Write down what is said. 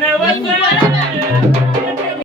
Ninety-one.